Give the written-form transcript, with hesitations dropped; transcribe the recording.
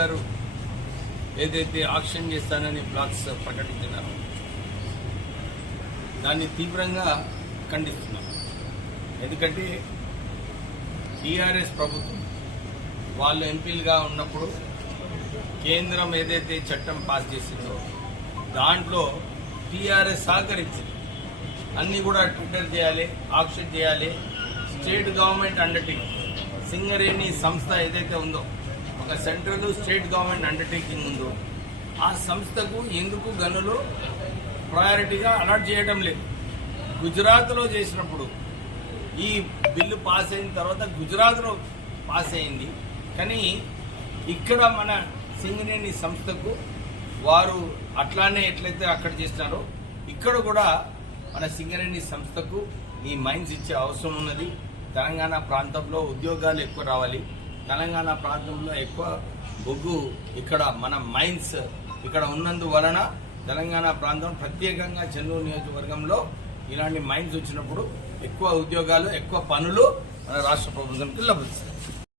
గారు ఏదైతే ఆక్షన్ చేస్తానని బ్లాక్స్ ప్రకటించినారో దాన్ని తీవ్రంగా ఖండిస్తున్నాం. ఎందుకంటే టీఆర్ఎస్ ప్రభుత్వం వాళ్ళు ఎంపీలుగా ఉన్నప్పుడు కేంద్రం ఏదైతే చట్టం పాస్ చేసిందో దాంట్లో టీఆర్ఎస్ సహకరించింది. అన్నీ కూడా ట్విట్టర్ చేయాలి, ఆక్షన్ చేయాలి. స్టేట్ గవర్నమెంట్ అండర్టేకింగ్ సింగరేణి సంస్థ ఏదైతే ఉందో, ఒక సెంట్రల్ స్టేట్ గవర్నమెంట్ అండర్టేకింగ్ ఉందో, ఆ సంస్థకు ఎందుకు గనులు ప్రయారిటీగా అలాట్ చేయడం లేదు? గుజరాత్లో చేసినప్పుడు ఈ బిల్లు పాస్ అయిన తర్వాత గుజరాత్లో పాస్ అయింది, కానీ ఇక్కడ మన సింగరేణి సంస్థకు వారు అట్లానే ఎట్లయితే అక్కడ చేసినారో ఇక్కడ కూడా మన సింగరేణి సంస్థకు ఈ మైన్స్ ఇచ్చే అవసరం ఉన్నది. తెలంగాణ ప్రాంతంలో ఉద్యోగాలు ఎక్కువ రావాలి, తెలంగాణ ప్రాంతంలో ఎక్కువ బొగ్గు ఇక్కడ మన మైన్స్ ఇక్కడ ఉన్నందువలన తెలంగాణ ప్రాంతం ప్రత్యేకంగా చెన్నూరు నియోజకవర్గంలో ఇలాంటి మైన్స్ వచ్చినప్పుడు ఎక్కువ ఉద్యోగాలు, ఎక్కువ పనులు మన రాష్ట్ర ప్రభుత్వానికి లభిస్తాయి.